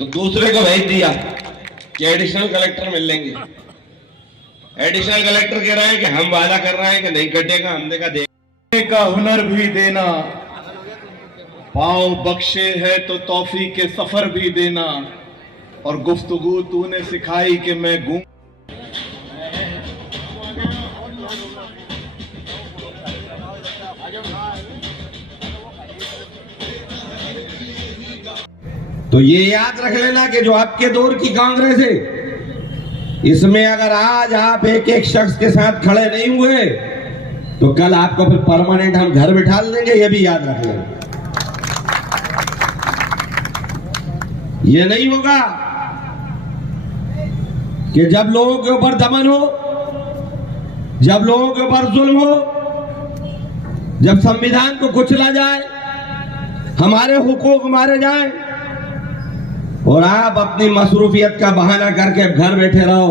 तो दूसरे को भेज दिया कि एडिशनल कलेक्टर मिल लेंगे। एडिशनल कलेक्टर कह रहा है कि हम वादा कर रहे हैं कि नहीं कटेगा। हमने कहा देने का हुनर भी देना, पाँव बख्शे है तो तौफीक के सफर भी देना, और गुफ्तगू तूने सिखाई कि मैं गूंगा। तो ये याद रख लेना कि जो आपके दौर की कांग्रेस है, इसमें अगर आज आप एक एक शख्स के साथ खड़े नहीं हुए तो कल आपको फिर परमानेंट हम घर बिठा देंगे। ये भी याद रख लेना। ये नहीं होगा कि जब लोगों के ऊपर दमन हो, जब लोगों के ऊपर जुल्म हो, जब संविधान को कुचला जाए, हमारे हुकूक मारे जाए और आप अपनी मसरूफियत का बहाना करके घर बैठे रहो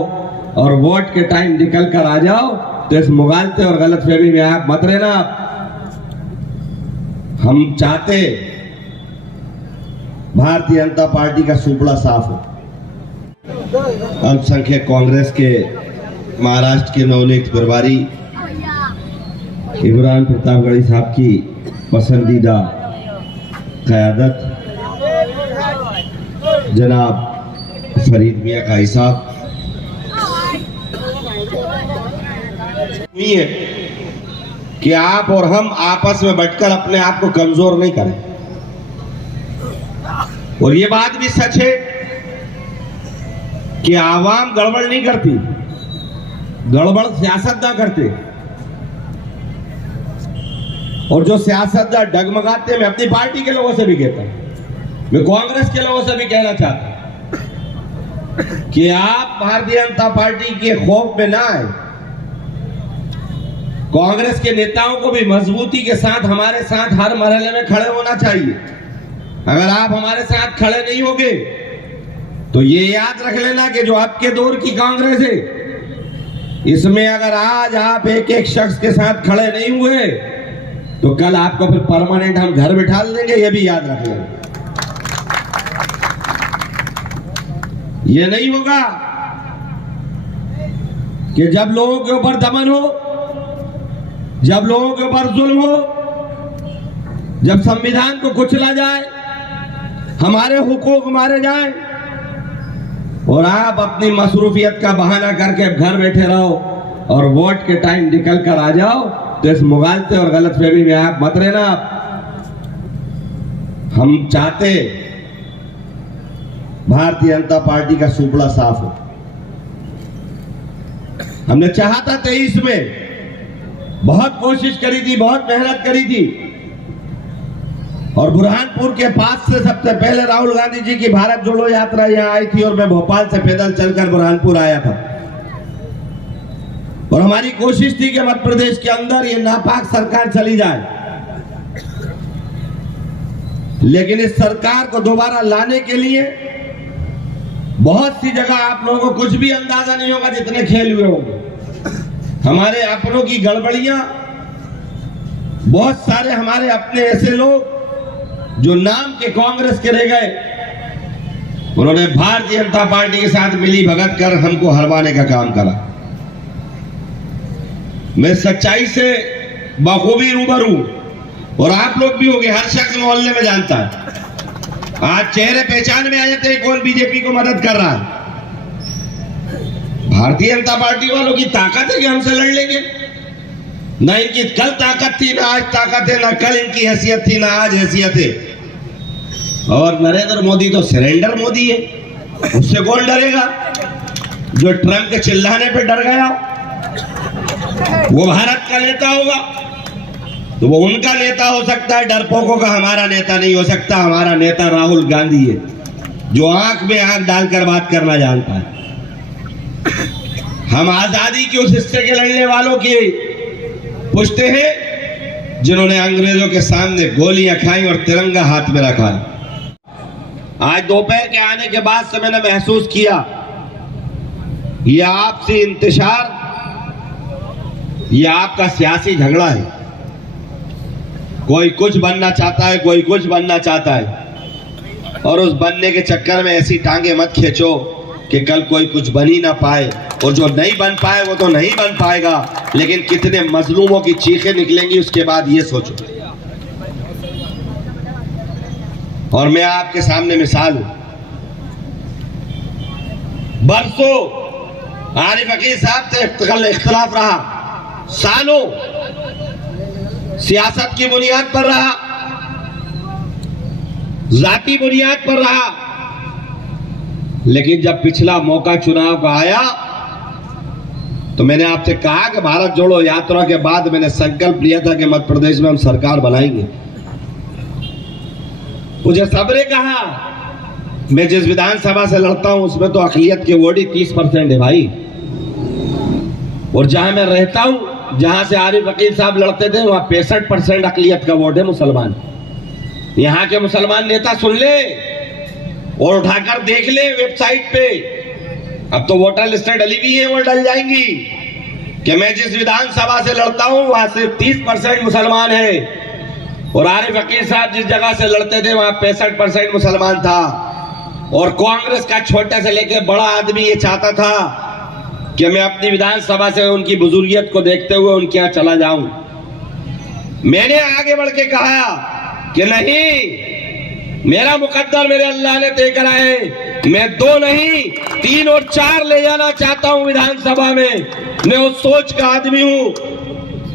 और वोट के टाइम निकल कर आ जाओ, तो इस मुगालते और गलतफहमी में आप मत रहना। हम चाहते भारतीय जनता पार्टी का सुपड़ा साफ हो। अल्पसंख्यक कांग्रेस के महाराष्ट्र के नवनियुक्त प्रभारी इमरान प्रतापगढ़ी साहब की पसंदीदा क़यादत जनाब फरीद मियां काई साहब है कि आप और हम आपस में बैठकर अपने आप को कमजोर नहीं करें। और ये बात भी सच है कि आवाम गड़बड़ नहीं करती, गड़बड़ सियासत ना करते। और जो सियासतदान डगमगाते, मैं अपनी पार्टी के लोगों से भी कहता हूं, मैं कांग्रेस के लोगों से भी कहना चाहता हूं कि आप भारतीय जनता पार्टी के खौफ में ना आए। कांग्रेस के नेताओं को भी मजबूती के साथ हमारे साथ हर मरहले में खड़े होना चाहिए। अगर आप हमारे साथ खड़े नहीं होगे तो ये याद रख लेना कि जो आपके दौर की कांग्रेस है, इसमें अगर आज आप एक एक शख्स के साथ खड़े नहीं हुए तो कल आपको फिर परमानेंट हम घर बिठा देंगे। ये भी याद रख लेना। ये नहीं होगा कि जब लोगों के ऊपर दमन हो, जब लोगों के ऊपर जुल्म हो, जब संविधान को कुचला जाए, हमारे हुकूक मारे जाए और आप अपनी मसरूफियत का बहाना करके घर बैठे रहो और वोट के टाइम निकल कर आ जाओ, तो इस मुगालते और गलतफहमी में आप मत रहना। हम चाहते भारतीय जनता पार्टी का सुपड़ा साफ हो। हमने चाहा था 23 में, बहुत कोशिश करी थी, बहुत मेहनत करी थी, और बुरहानपुर के पास से सबसे पहले राहुल गांधी जी की भारत जोड़ो यात्रा यहां आई थी और मैं भोपाल से पैदल चलकर बुरहानपुर आया था। और हमारी कोशिश थी कि मध्य प्रदेश के अंदर ये नापाक सरकार चली जाए, लेकिन इस सरकार को दोबारा लाने के लिए बहुत सी जगह आप लोगों को कुछ भी अंदाजा नहीं होगा जितने खेल हुए होंगे। हमारे अपनों की गड़बड़ियां, बहुत सारे हमारे अपने ऐसे लोग जो नाम के कांग्रेस के रह गए, उन्होंने भारतीय जनता पार्टी के साथ मिली भगत कर हमको हरवाने का काम करा। मैं सच्चाई से बखूबी रूबरू हूं और आप लोग भी होंगे, हर शख्स मोहल्ले में जानता है। आज चेहरे पहचान में आ जाते हैं कौन बीजेपी को मदद कर रहा है। भारतीय जनता पार्टी वालों की ताकत है कि हमसे लड़ लेंगे? ना इनकी कल ताकत थी, ना आज ताकत है, ना कल इनकी हैसियत थी, ना आज हैसियत है। और नरेंद्र मोदी तो सरेंडर मोदी है, उससे कौन डरेगा? जो ट्रंप के चिल्लाने पे डर गया वो भारत का नेता होगा, तो वो उनका नेता हो सकता है, डरपोकों का हमारा नेता नहीं हो सकता। हमारा नेता राहुल गांधी है, जो आंख में आंख डालकर बात करना जानता है। हम आजादी के उस हिस्से के लड़ने वालों की पूछते हैं जिन्होंने अंग्रेजों के सामने गोलियां खाई और तिरंगा हाथ में रखा। आज दोपहर के आने के बाद से मैंने महसूस किया ये आपसी इंतशार, ये आपका सियासी झगड़ा है। कोई कुछ बनना चाहता है, कोई कुछ बनना चाहता है। और उस बनने के चक्कर में ऐसी टांगे मत खींचो कि कल कोई कुछ बन ही ना पाए, और जो नहीं बन पाए वो तो नहीं बन पाएगा, लेकिन कितने मजलूमों की चीखें निकलेंगी उसके बाद ये सोचो। और मैं आपके सामने मिसाल हूं, बरसों आरिफ अकील साहब से इख्तलाफ रहा, सालों सियासत की बुनियाद पर रहा, जाती बुनियाद पर रहा, लेकिन जब पिछला मौका चुनाव का आया तो मैंने आपसे कहा कि भारत जोड़ो यात्रा के बाद मैंने संकल्प लिया था कि मध्य प्रदेश में हम सरकार बनाएंगे। मुझे सबने कहा मैं जिस विधानसभा से लड़ता हूं उसमें तो अक़लियत की वोट ही 30% है भाई, और जहां मैं रहता हूं, जहां से आरिफ अकील साहब लड़ते थे, वहां 65% अक़लियत का वोट है मुसलमान। यहां के मुसलमान नेता सुन ले और उठाकर देख ले वेबसाइट पे, अब तो वोटर लिस्टें डली हुई है, वो डल जाएंगी कि मैं जिस विधानसभा से लड़ता हूं वहां सिर्फ 30% मुसलमान है, और आरिफ अकील साहब जिस जगह से लड़ते थे वहां 65% मुसलमान था। और कांग्रेस का छोटे से लेकर बड़ा आदमी ये चाहता था कि मैं अपनी विधानसभा से उनकी बुजुर्गियत को देखते हुए उनके यहाँ चला जाऊं। मैंने आगे बढ़ के कहा कि नहीं, मेरा मुकद्दर मेरे अल्लाह ने तय करा है, मैं 2 नहीं 3 और 4 ले जाना चाहता हूं विधानसभा में, मैं उस सोच का आदमी हूं।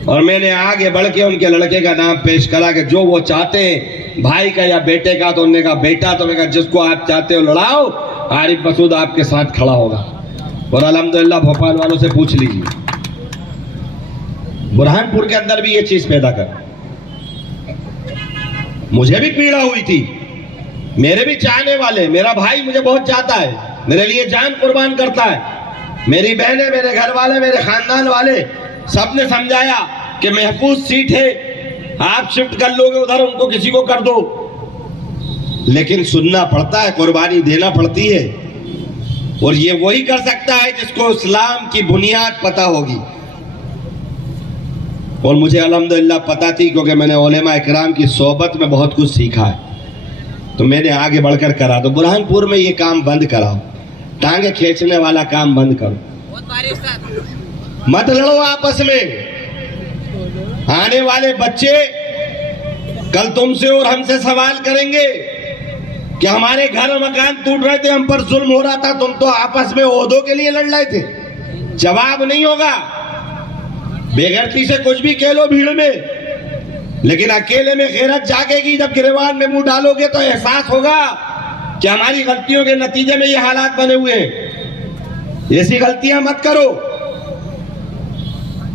और मैंने आगे बढ़ के उनके लड़के का नाम पेश करा कि जो वो चाहते हैं, भाई का या बेटे का, तो उन्होंने कहा बेटा, तो मैं कहा जिसको आप चाहते हो लड़ाओ, आरिफ मसूद आपके साथ खड़ा होगा। और अल्हम्दुलिल्लाह भोपाल वालों से पूछ लीजिए, बुरहानपुर के अंदर भी ये चीज पैदा कर, मुझे भी पीड़ा हुई थी, मेरे भी चाहने वाले, मेरा भाई मुझे बहुत चाहता है, मेरे लिए जान कुर्बान करता है, मेरी बहनें, मेरे घर वाले, मेरे खानदान वाले सबने समझाया कि महफूज सीट है, आप शिफ्ट कर लोगे उधर, उनको किसी को कर दो, लेकिन सुनना पड़ता है, कुर्बानी देना पड़ती है, और ये वही कर सकता है जिसको इस्लाम की बुनियाद पता होगी। और मुझे अल्हम्दुलिल्लाह पता थी, क्योंकि मैंने उलेमा इकराम की सोहबत में बहुत कुछ सीखा है, तो मैंने आगे बढ़कर करा। तो बुरहानपुर में ये काम बंद कराओ, टांगे खींचने वाला काम बंद करो, मत लड़ो आपस में। आने वाले बच्चे कल तुमसे और हमसे सवाल करेंगे कि हमारे घर और मकान टूट रहे थे, हम पर जुल्म हो रहा था, तुम तो आपस में ओहदों के लिए लड़ रहे थे। जवाब नहीं होगा, बेगैरती से कुछ भी कह लो भीड़ में, लेकिन अकेले में गैरत जागेगी। जब गिरवान में मुंह डालोगे तो एहसास होगा कि हमारी गलतियों के नतीजे में ये हालात बने हुए हैं। ऐसी गलतियां मत करो।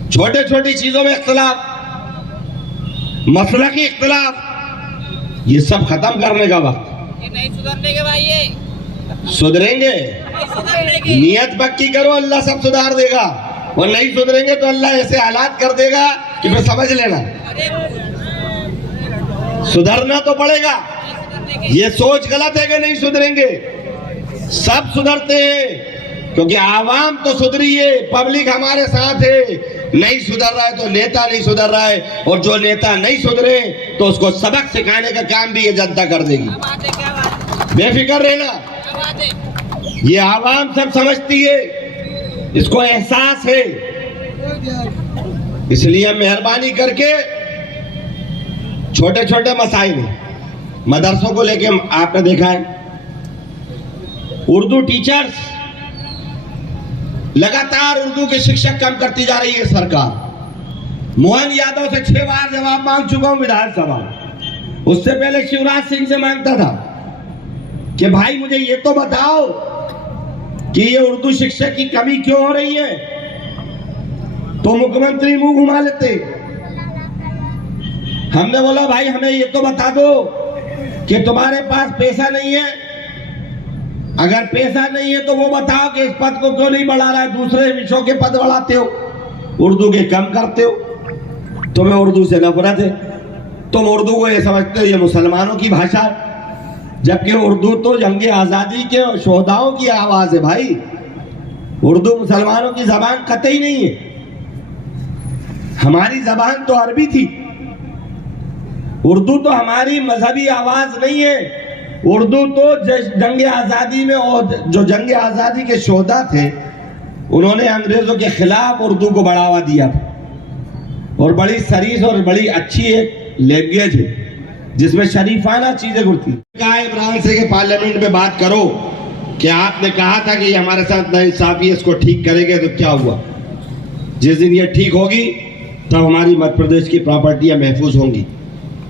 छोटे छोटी चीजों में इख्तिलाफ, मसलकी इख्तिलाफ, ये सब खत्म करने का वक्त। ये नहीं सुधरने के भाई, ये सुधरेंगे, नहीं सुधरने की। नियत पक्की करो, अल्लाह सब सुधार देगा। और नहीं सुधरेंगे तो अल्लाह ऐसे हालात कर देगा कि फिर समझ लेना, सुधरना तो पड़ेगा। ये सोच गलत है कि नहीं सुधरेंगे, सब सुधरते हैं, क्योंकि आवाम तो सुधरी है, पब्लिक हमारे साथ है। नहीं सुधर रहा है तो नेता नहीं सुधर रहा है, और जो नेता नहीं सुधरे तो उसको सबक सिखाने का काम भी ये जनता कर देगी। क्या बात है, क्या बात है, बेफिक्र रहना, क्या बात है। ये आवाम सब समझती है, इसको एहसास है। इसलिए मेहरबानी करके छोटे छोटे मसाइल मदरसों को लेके आपने देखा है, उर्दू टीचर्स लगातार उर्दू के शिक्षक कम करती जा रही है सरकार। मोहन यादव से 6 बार जवाब मांग चुका हूं विधानसभा, उससे पहले शिवराज सिंह से मांगता था कि भाई मुझे ये तो बताओ कि ये उर्दू शिक्षक की कमी क्यों हो रही है, तो मुख्यमंत्री मुंह घुमा लेते। हमने बोला भाई हमें ये तो बता दो कि तुम्हारे पास पैसा नहीं है, अगर पैसा नहीं है तो वो बताओ कि इस पद को क्यों नहीं बढ़ा रहा है, दूसरे विषयों के पद बढ़ाते हो, उर्दू के कम करते हो। तुम्हें उर्दू से नफरत है, तुम उर्दू को ये समझते हो ये मुसलमानों की भाषा, जबकि उर्दू तो जंग आजादी के शोधाओं की आवाज है भाई। उर्दू मुसलमानों की जबान कतई नहीं है, हमारी जबान तो अरबी थी। उर्दू तो हमारी मजहबी आवाज नहीं है, उर्दू तो जंग आज़ादी में, और जो जंग आज़ादी के शोधा थे उन्होंने अंग्रेजों के खिलाफ उर्दू को बढ़ावा दिया था, और बड़ी सरीस और बड़ी अच्छी एक लैंग्वेज है जिसमें शरीफाना चीजें घुलती। कहा इमरान से कि पार्लियामेंट में बात करो कि आपने कहा था कि ये हमारे साथ नाइंसाफी है, इसको ठीक करेंगे, तो क्या हुआ? जिस दिन ये ठीक होगी तब हमारी मध्य प्रदेश की प्रॉपर्टियां महफूज होंगी।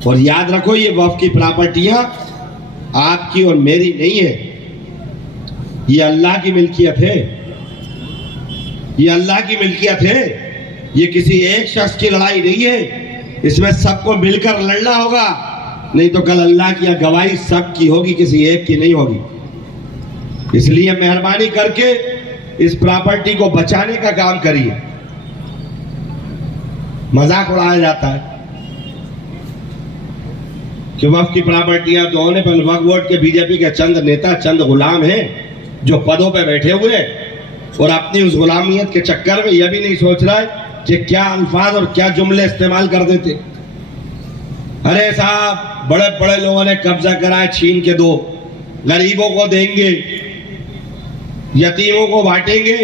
और याद रखो, ये वक्फ की प्रॉपर्टियां आपकी और मेरी नहीं है, ये अल्लाह की मिल्कियत है, ये अल्लाह की मिल्कियत है। ये किसी एक शख्स की लड़ाई नहीं है, इसमें सबको मिलकर लड़ना होगा, नहीं तो कल अल्लाह की गवाही सबकी होगी, किसी एक की नहीं होगी। इसलिए मेहरबानी करके इस प्रॉपर्टी को बचाने का काम करिए। मजाक उड़ाया जाता है कि वक्फ की प्रॉपर्टियां तो होने पर वक्फ बोर्ड के बीजेपी के चंद नेता, चंद गुलाम हैं जो पदों पे बैठे हुए हैं और अपनी उस गुलामियत के चक्कर में यह भी नहीं सोच रहा है कि क्या अल्फाज और क्या जुमले इस्तेमाल कर देते। अरे साहब, बड़े बड़े लोगों ने कब्जा कराए, छीन के दो, गरीबों को देंगे, यतीमों को बांटेंगे।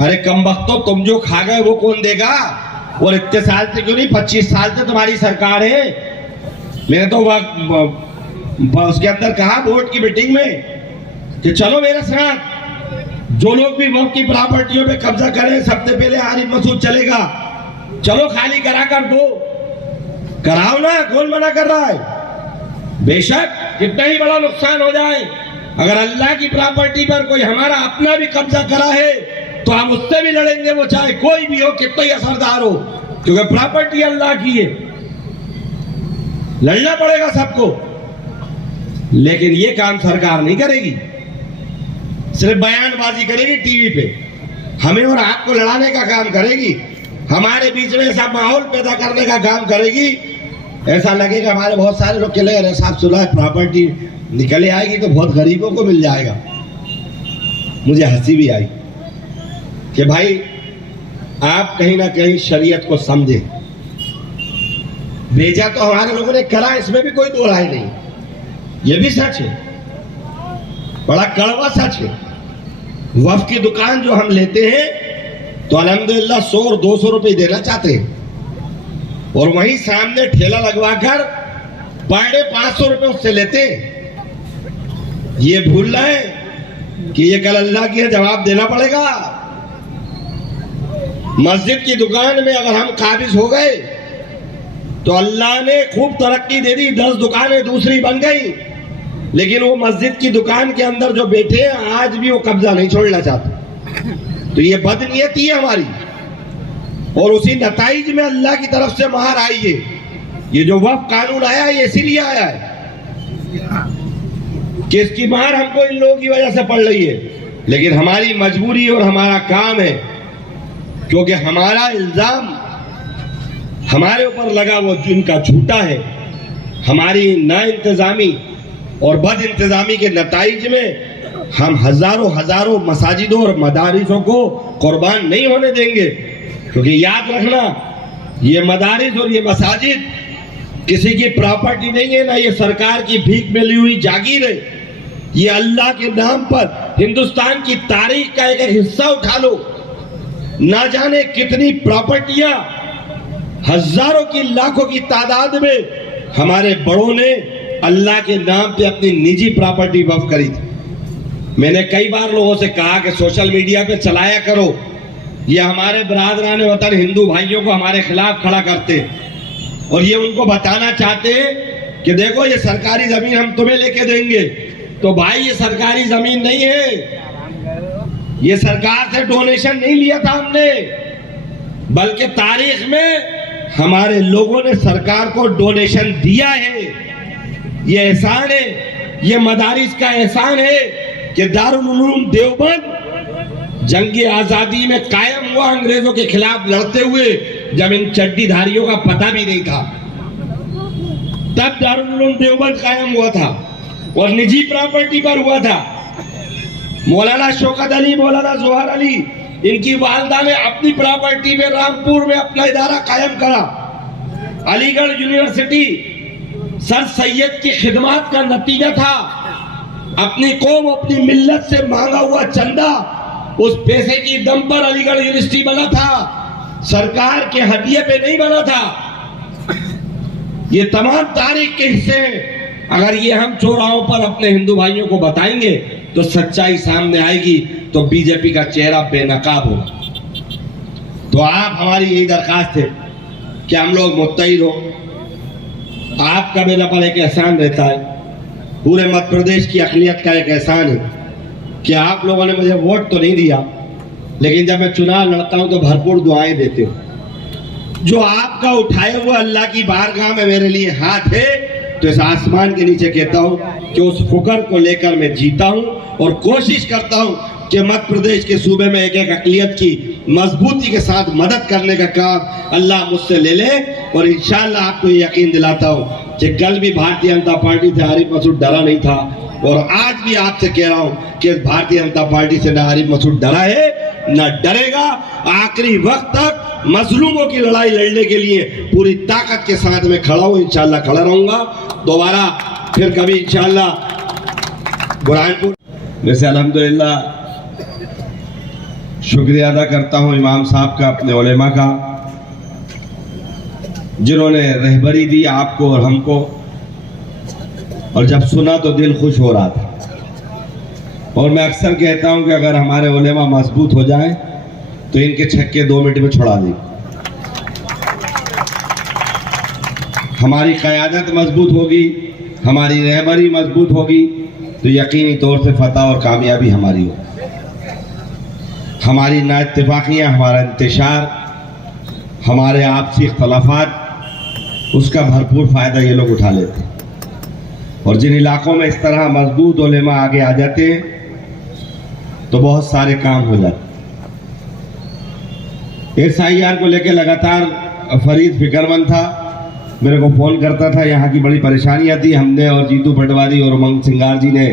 अरे कमबख्तो, तुम जो खा गए वो कौन देगा? और इतने साल से क्यों नहीं, 25 साल से तुम्हारी सरकार है। मैंने तो उसके अंदर कहा बोर्ड की मीटिंग में कि चलो मेरे साथ, जो लोग भी वक्फ की प्रॉपर्टियों पे कब्जा करें, सबसे पहले आरिफ मसूद चलेगा, चलो खाली करा कर दो। कराओ ना, कौन मना कर रहा है? बेशक कितना ही बड़ा नुकसान हो जाए, अगर अल्लाह की प्रॉपर्टी पर कोई हमारा अपना भी कब्जा करा है तो हम उससे भी लड़ेंगे, वो चाहे कोई भी हो, कितना ही असरदार हो, क्योंकि प्रॉपर्टी अल्लाह की है। लड़ना पड़ेगा सबको, लेकिन ये काम सरकार नहीं करेगी, सिर्फ बयानबाजी करेगी टीवी पे, हमें और आपको लड़ाने का काम करेगी, हमारे बीच में ऐसा माहौल पैदा करने का काम करेगी। ऐसा लगेगा हमारे बहुत सारे लोग चले गए, साहब सुना है प्रॉपर्टी निकले आएगी तो बहुत गरीबों को मिल जाएगा। मुझे हंसी भी आई कि भाई आप कहीं ना कहीं शरीयत को समझे। भेजा तो हमारे लोगों ने करा, इसमें भी कोई दो राय नहीं, ये भी सच है, बड़ा कड़वा सच है। वक्फ की दुकान जो हम लेते हैं तो अल्हम्दुलिल्लाह 100 और 200 रुपए देना चाहते हैं, और वहीं सामने ठेला लगवाकर पर डे 500 रुपए उससे लेते हैं। ये भूल रहे हैं कि ये कल अल्लाह की है, जवाब देना पड़ेगा। मस्जिद की दुकान में अगर हम काबिज हो गए तो अल्लाह ने खूब तरक्की दे दी, 10 दुकानें दूसरी बन गई, लेकिन वो मस्जिद की दुकान के अंदर जो बैठे हैं आज भी वो कब्जा नहीं छोड़ना चाहते। तो ये बदनीयती है हमारी, और उसी नताइज में अल्लाह की तरफ से मार आई है। ये जो वक्फ कानून आया है, ये इसीलिए आया है कि इसकी मार हमको इन लोगों की वजह से पड़ रही है, लेकिन हमारी मजबूरी और हमारा काम है, क्योंकि हमारा इल्जाम हमारे ऊपर लगा वो जिनका झूठा है। हमारी नाइंतजामी और बद इंतजामी के नताइज में हम हजारों मसाजिदों और मदारिसों को कुर्बान नहीं होने देंगे, क्योंकि याद रखना, ये मदारिस और ये मसाजिद किसी की प्रॉपर्टी नहीं है, ना ये सरकार की भीख मिली हुई जागीर है। ये अल्लाह के नाम पर हिंदुस्तान की तारीख का एक हिस्सा उठा लो, ना जाने कितनी प्रॉपर्टियां हजारों की लाखों की तादाद में हमारे बड़ों ने अल्लाह के नाम पे अपनी निजी प्रॉपर्टी वक्फ करी थी। मैंने कई बार लोगों से कहा कि सोशल मीडिया पे चलाया करो, ये हमारे बरादरान वतन हिंदू भाइयों को हमारे खिलाफ खड़ा करते, और ये उनको बताना चाहते कि देखो ये सरकारी जमीन हम तुम्हें लेके देंगे। तो भाई ये सरकारी जमीन नहीं है, ये सरकार से डोनेशन नहीं लिया था हमने, बल्कि तारीख में हमारे लोगों ने सरकार को डोनेशन दिया है। ये एहसान है, ये मदारिस का एहसान है कि दारुल उलूम देवबंद जंग आजादी में कायम हुआ, अंग्रेजों के खिलाफ लड़ते हुए, जब इन चड्डीधारियों का पता भी नहीं था, तब दारुल उलूम देवबंद कायम हुआ था और निजी प्रॉपर्टी पर हुआ था। मौलाना शौकत अली, मौलाना जोहर अली, इनकी वालदा ने अपनी प्रॉपर्टी में रामपुर में अपना इदारा कायम करा। अलीगढ़ यूनिवर्सिटी सर सैयद की खिदमत का नतीजा था। अपनी कौम अपनी मिल्लत से मांगा हुआ चंदा उस पैसे की दम पर अलीगढ़ यूनिवर्सिटी बना था, सरकार के हदिये पे नहीं बना था। ये तमाम तारीख के हिस्से हैं। अगर ये हम चौराहों पर अपने हिंदू भाइयों को बताएंगे तो सच्चाई सामने आएगी, तो बीजेपी का चेहरा बेनकाब होगा। तो आप हमारी यही दरखास्त है कि हम लोग मुत्तहिद हो। आपका मेरा पर एक एहसान रहता है, पूरे मध्य प्रदेश की अक़लियत का एक एहसान है कि आप लोगों ने मुझे वोट तो नहीं दिया, लेकिन जब मैं चुनाव लड़ता हूं तो भरपूर दुआएं देते हो। जो आपका उठाए हुआ अल्लाह की बारगाह में मेरे लिए हाथ है, तो इस आसमान के नीचे कहता हूं कि उस फुकर को लेकर मैं जीता हूं और कोशिश करता हूं कि मध्य प्रदेश के सूबे में एक एक अक़लियत की मजबूती के साथ मदद करने का काम अल्लाह मुझसे ले ले। और इंशाअल्लाह आपको ये यकीन दिलाता हूं कि कल भी भारतीय जनता पार्टी से आरिफ मसूद डरा नहीं था, और आज भी आपसे कह रहा हूं कि भारतीय जनता पार्टी से न आरिफ मसूद डरा है न डरेगा। आखिरी वक्त तक मजलूमों की लड़ाई लड़ने के लिए पूरी ताकत के साथ में खड़ा हूं, इंशाअल्लाह खड़ा रहूंगा। दोबारा फिर कभी इंशाअल्लाह बुरहानपुर। वैसे अल्हम्दुलिल्लाह शुक्रिया अदा करता हूं इमाम साहब का, अपने उलेमा का, जिन्होंने रहबरी दी आपको और हमको, और जब सुना तो दिल खुश हो रहा था। और मैं अक्सर कहता हूं कि अगर हमारे उलेमा मजबूत हो जाएं तो इनके छक्के 2 मिनट में छुड़ा दें। हमारी क़यादत मजबूत होगी, हमारी रहबरी मजबूत होगी, तो यकीनी तौर से फतह और कामयाबी हमारी होगी। हमारी नाइत्तेफाकियाँ, हमारा इंतशार, हमारे आपसी इख्तलाफात, उसका भरपूर फ़ायदा ये लोग उठा लेते हैं। और जिन इलाकों में इस तरह मजबूत उलेमा आगे आ जाते हैं तो बहुत सारे काम हो जाते हैं। SIR को लेकर लगातार फरीद फिक्रमंद था, मेरे को फ़ोन करता था, यहाँ की बड़ी परेशानियाँ थी। हमने और जीतू पटवारी और उमंग सिंगार जी ने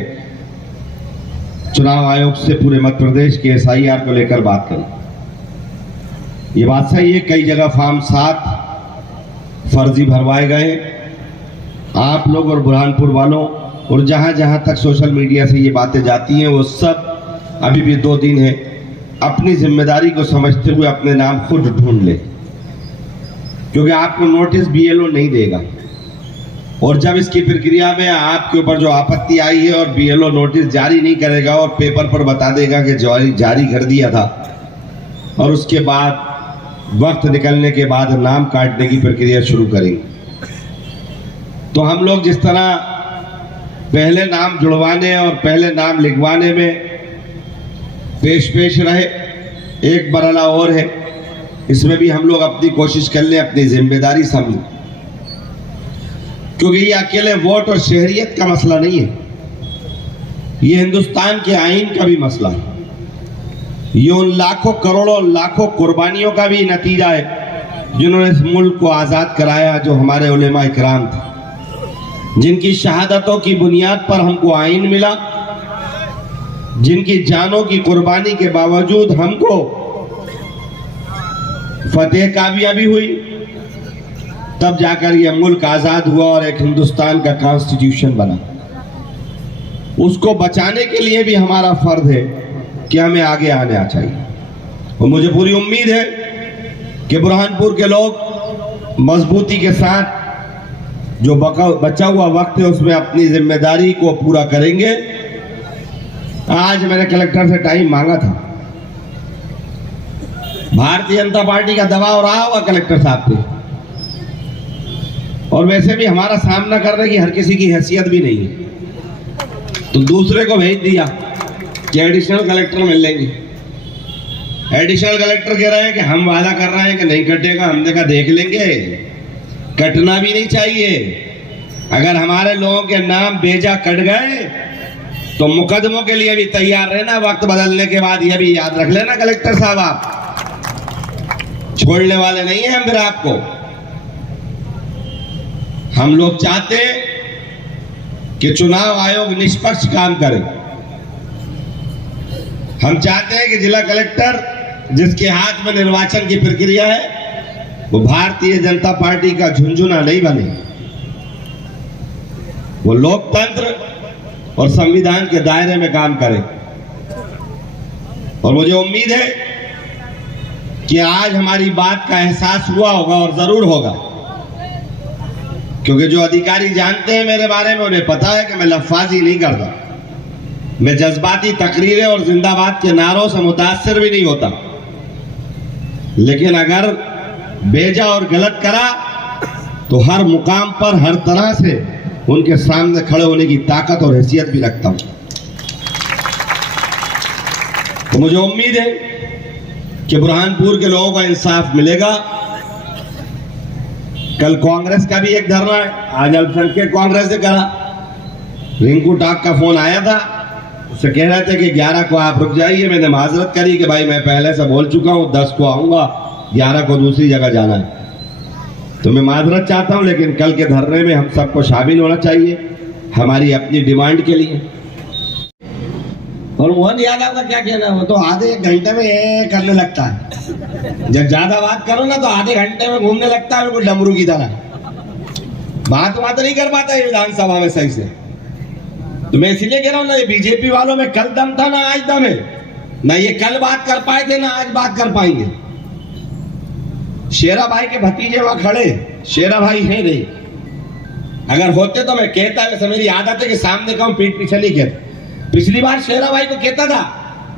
चुनाव आयोग से पूरे मध्य प्रदेश के SIR को लेकर बात करी। ये बात सही है, कई जगह फॉर्म 7 फर्जी भरवाए गए। आप लोग और बुरहानपुर वालों और जहां जहां तक सोशल मीडिया से ये बातें जाती हैं, वो सब अभी भी 2 दिन है, अपनी जिम्मेदारी को समझते हुए अपने नाम खुद ढूंढ ले, क्योंकि आपको नोटिस BLO नहीं देगा। और जब इसकी प्रक्रिया में आपके ऊपर जो आपत्ति आई है और BLO नोटिस जारी नहीं करेगा और पेपर पर बता देगा कि जारी कर दिया था, और उसके बाद वक्त निकलने के बाद नाम काटने की प्रक्रिया शुरू करेंगे, तो हम लोग जिस तरह पहले नाम जुड़वाने और पहले नाम लिखवाने में पेश रहे, एक मरहला और है, इसमें भी हम लोग अपनी कोशिश कर लें, अपनी जिम्मेदारी समझें, क्योंकि ये अकेले वोट और शहरियत का मसला नहीं है, ये हिंदुस्तान के आईन का भी मसला है। ये उन लाखों करोड़ों लाखों कुर्बानियों का भी नतीजा है जिन्होंने इस मुल्क को आज़ाद कराया, जो हमारे उलेमा इकराम थे, जिनकी शहादतों की बुनियाद पर हमको आईन मिला, जिनकी जानों की कुर्बानी के बावजूद हमको फतेह कामयाबी हुई, तब जाकर यह मुल्क आज़ाद हुआ और एक हिंदुस्तान का कॉन्स्टिट्यूशन बना। उसको बचाने के लिए भी हमारा फर्ज है कि हमें आगे आना चाहिए। और मुझे पूरी उम्मीद है कि बुरहानपुर के लोग मजबूती के साथ जो बचा हुआ वक्त है उसमें अपनी जिम्मेदारी को पूरा करेंगे। आज मैंने कलेक्टर से टाइम मांगा था, भारतीय जनता पार्टी का दबाव रहा होगा कलेक्टर साहब पे, और वैसे भी हमारा सामना करने की हर किसी की हैसियत भी नहीं है, तो दूसरे को भेज दिया कि एडिशनल कलेक्टर मिल लेंगे। एडिशनल कलेक्टर कह रहे हैं कि हम वादा कर रहे हैं कि नहीं कटेगा। हमने कहा देख लेंगे, कटना भी नहीं चाहिए। अगर हमारे लोगों के नाम बेजा कट गए तो मुकदमों के लिए भी तैयार रहना, वक्त बदलने के बाद यह भी याद रख लेना कलेक्टर साहब, आप छोड़ने वाले नहीं हैं हम फिर आपको। हम लोग चाहते हैं कि चुनाव आयोग निष्पक्ष काम करे। हम चाहते हैं कि जिला कलेक्टर जिसके हाथ में निर्वाचन की प्रक्रिया है वो भारतीय जनता पार्टी का झुंझुना नहीं बने। वो लोकतंत्र और संविधान के दायरे में काम करे। और मुझे उम्मीद है कि आज हमारी बात का एहसास हुआ होगा और जरूर होगा, क्योंकि जो अधिकारी जानते हैं मेरे बारे में उन्हें पता है कि मैं लफ्फाजी नहीं करता, मैं जज्बाती तकरीरें और जिंदाबाद के नारों से मुतासिर भी नहीं होता। लेकिन अगर बेजा और गलत करा तो हर मुकाम पर हर तरह से उनके सामने खड़े होने की ताकत और हैसियत भी रखता हूं। तो मुझे उम्मीद है कि बुरहानपुर के लोगों को इंसाफ मिलेगा। कल कांग्रेस का भी एक धरना है, आज अल्पसंख्यक कांग्रेस ने करा। रिंकू टाक का फोन आया था, उससे कह रहे थे कि 11 को आप रुक जाइए। मैंने माजरत करी कि भाई मैं पहले से बोल चुका हूं, 10 को आऊंगा, 11 को दूसरी जगह जाना है। तो मैं माजरत चाहता हूं, लेकिन कल के धरने में हम सबको शामिल होना चाहिए हमारी अपनी डिमांड के लिए। और मोहन यादव का क्या कहना है, वो तो आधे एक घंटे में ये करने लगता है। जब ज्यादा बात करो ना तो आधे घंटे में घूमने लगता है, बिल्कुल डमरू की तरह। बात नहीं कर पाता है विधानसभा में सही से। तो मैं इसलिए कह रहा हूं ना, ये बीजेपी वालों में कल दम था ना आज दम है। ना ये कल बात कर पाए थे ना आज बात कर पाएंगे। शेरा भाई के भतीजे वहां खड़े, शेरा भाई है नहीं। अगर होते तो मैं कहता, वैसे मेरी आदत है कि सामने कहूं पीठ पीछे नहीं कहता। पिछली बार शेरा भाई को कहता था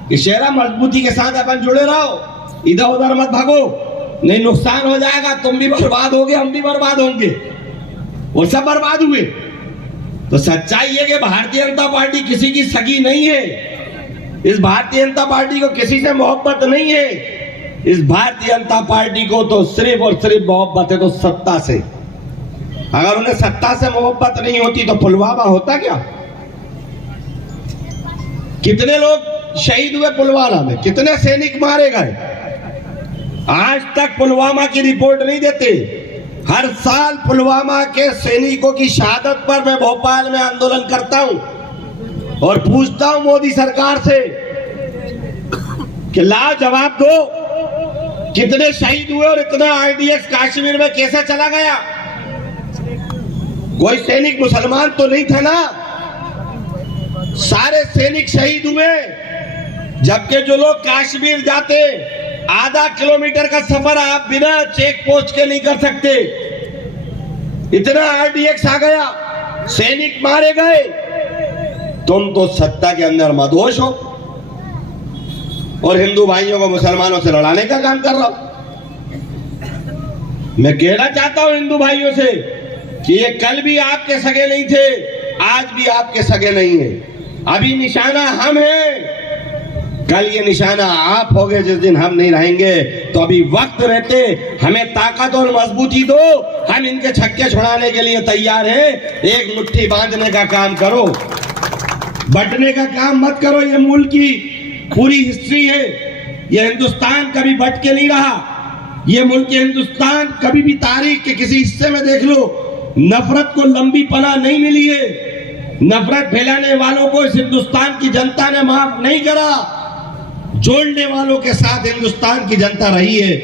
कि शेरा मजबूती के साथ अपन जुड़े रहो, इधर उधर मत भागो, नहीं नुकसान हो जाएगा, तुम भी बर्बाद होगे, हम भी बर्बाद होंगे। वो सब बर्बाद हुए। तो सच्चाई है कि भारतीय जनता पार्टी किसी की सगी नहीं है। इस भारतीय जनता पार्टी को किसी से मोहब्बत नहीं है। इस भारतीय जनता पार्टी को तो सिर्फ और सिर्फ मोहब्बत है तो सत्ता से। अगर उन्हें सत्ता से मोहब्बत नहीं होती तो पुलवामा होता क्या? कितने लोग शहीद हुए पुलवामा में, कितने सैनिक मारे गए, आज तक पुलवामा की रिपोर्ट नहीं देते। हर साल पुलवामा के सैनिकों की शहादत पर मैं भोपाल में आंदोलन करता हूं और पूछता हूं मोदी सरकार से कि लाओ जवाब दो, कितने शहीद हुए और इतना आरडीएक्स कश्मीर में कैसे चला गया? कोई सैनिक मुसलमान तो नहीं था ना? सारे सैनिक शहीद हुए। जबकि जो लोग कश्मीर जाते, आधा किलोमीटर का सफर आप बिना चेक पोस्ट के नहीं कर सकते। इतना आरडीएक्स आ गया, सैनिक मारे गए। तुम तो सत्ता के अंदर मदहोश हो और हिंदू भाइयों को मुसलमानों से लड़ाने का काम कर रहा हो। मैं कहना चाहता हूं हिंदू भाइयों से कि ये कल भी आपके सगे नहीं थे, आज भी आपके सगे नहीं है। अभी निशाना हम हैं, कल ये निशाना आप होगे जिस दिन हम नहीं रहेंगे। तो अभी वक्त रहते हमें ताकत और मजबूती दो, हम इनके छक्के छुड़ाने के लिए तैयार हैं। एक मुट्ठी बांधने का काम करो, बंटने का काम मत करो। ये मुल्क की पूरी हिस्ट्री है, ये हिंदुस्तान कभी बट के नहीं रहा। ये मुल्क हिंदुस्तान कभी भी तारीख के किसी हिस्से में देख लो, नफरत को लंबी पनाह नहीं मिली है। नफरत फैलाने वालों को इस हिंदुस्तान की जनता ने माफ नहीं करा, जोड़ने वालों के साथ हिंदुस्तान की जनता रही है।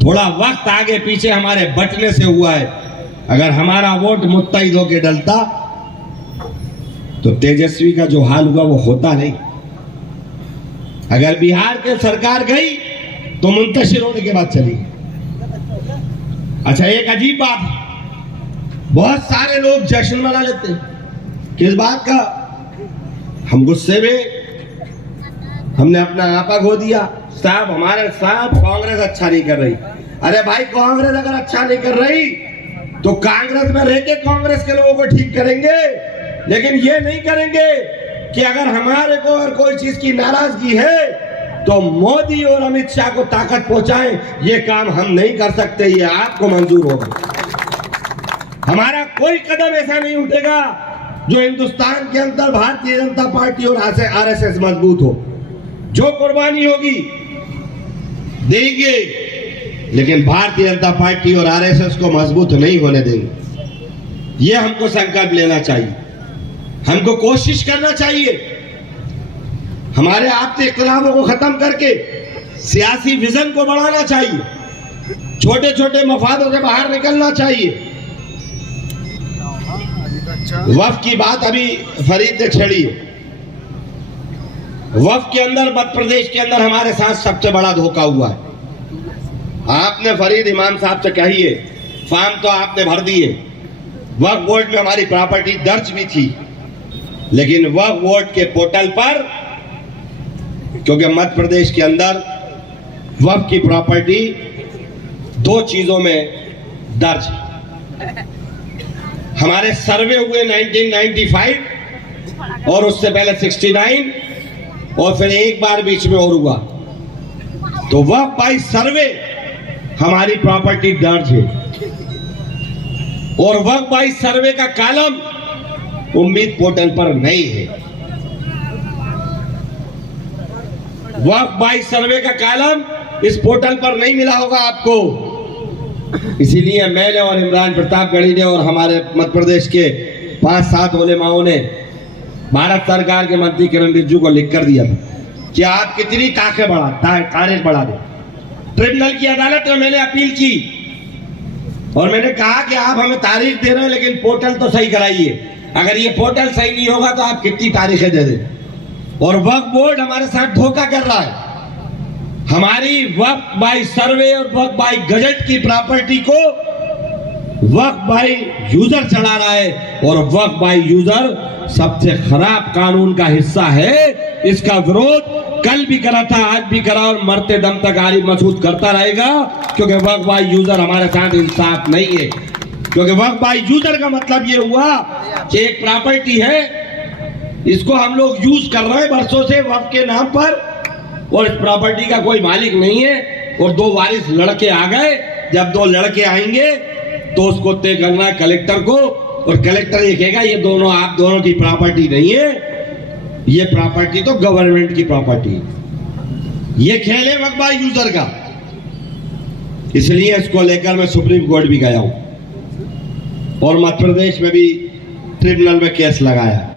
थोड़ा वक्त आगे पीछे हमारे बटने से हुआ है। अगर हमारा वोट मुत्तहिद होकर डलता तो तेजस्वी का जो हाल हुआ वो होता नहीं। अगर बिहार के सरकार गई तो मुंतशिर होने के बाद चली। अच्छा, एक अजीब बात है, बहुत सारे लोग जश्न मना लेते हैं। किस बात का? हम गुस्से में हमने अपना आपा खो दिया। साहब हमारे साथ कांग्रेस अच्छा नहीं कर रही। अरे भाई, कांग्रेस अगर अच्छा नहीं कर रही तो कांग्रेस में रहकर कांग्रेस के लोगों को ठीक करेंगे, लेकिन ये नहीं करेंगे कि अगर हमारे को और कोई चीज की नाराजगी है तो मोदी और अमित शाह को ताकत पहुंचाएं। ये काम हम नहीं कर सकते, ये आपको मंजूर होगा। हमारा कोई कदम ऐसा नहीं उठेगा जो हिंदुस्तान के अंदर भारतीय जनता पार्टी और आरएसएस मजबूत हो। जो कुर्बानी होगी देंगे, लेकिन भारतीय जनता पार्टी और आरएसएस को मजबूत नहीं होने देंगे। ये हमको संकल्प लेना चाहिए, हमको कोशिश करना चाहिए। हमारे आपसे इख्तिलाफों को खत्म करके सियासी विजन को बढ़ाना चाहिए, छोटे छोटे मफादों से बाहर निकलना चाहिए। वक्फ की बात अभी फरीद ने छेड़ी है। वक्फ के अंदर मध्य प्रदेश के अंदर हमारे साथ सबसे बड़ा धोखा हुआ है। आपने फरीद इमाम साहब से कहिए, फॉर्म तो आपने भर दिए, वक्फ बोर्ड में हमारी प्रॉपर्टी दर्ज भी थी, लेकिन वक्फ बोर्ड के पोर्टल पर, क्योंकि मध्य प्रदेश के अंदर वक्फ की प्रॉपर्टी दो चीजों में दर्ज है। हमारे सर्वे हुए 1995 और उससे पहले 69 और फिर एक बार बीच में और हुआ, तो वक्फ बाई सर्वे हमारी प्रॉपर्टी दर्ज है। और वक्फ बाई सर्वे का कॉलम उम्मीद पोर्टल पर नहीं है। वक्फ बाई सर्वे का कॉलम इस पोर्टल पर नहीं मिला होगा आपको। इसीलिए मैंने और इमरान प्रतापगढ़ी ने और हमारे मध्य प्रदेश के 5-7 उलेमाओं ने भारत सरकार के मंत्री किरण रिजिजू को लिख कर दिया था कि आप कितनी तारीख बढ़ा दें। ट्रिब्यूनल की अदालत में मैंने अपील की और मैंने कहा कि आप हमें तारीख दे रहे हैं, लेकिन पोर्टल तो सही कराइए। अगर ये पोर्टल सही नहीं होगा तो आप कितनी तारीखें दे दें। और वक्फ बोर्ड हमारे साथ धोखा कर रहा है। हमारी वक्फ बाई सर्वे और वक्फ बाई गजट की प्रॉपर्टी को वक्फ बाई यूजर चला रहा है, और वक्फ बाई यूजर सबसे खराब कानून का हिस्सा है। इसका विरोध कल भी करा था, आज भी करा और मरते दम तक आरिफ मसूद करता रहेगा, क्योंकि वक्फ बाई यूजर हमारे साथ इंसाफ नहीं है। क्योंकि वक्फ बाई यूजर का मतलब ये हुआ कि एक प्रॉपर्टी है, इसको हम लोग यूज कर रहे हैं बरसों से वक्फ के नाम पर, और इस प्रॉपर्टी का कोई मालिक नहीं है, और दो वारिस लड़के आ गए। जब दो लड़के आएंगे तो उसको तय करना है कलेक्टर को, और कलेक्टर ये कहेगा ये दोनों आप दोनों की प्रॉपर्टी नहीं है, ये प्रॉपर्टी तो गवर्नमेंट की प्रॉपर्टी है। ये खेल है वक्फ बाई यूजर का। इसलिए इसको लेकर मैं सुप्रीम कोर्ट भी गया हूं और मध्य प्रदेश में भी ट्रिब्यूनल में केस लगाया।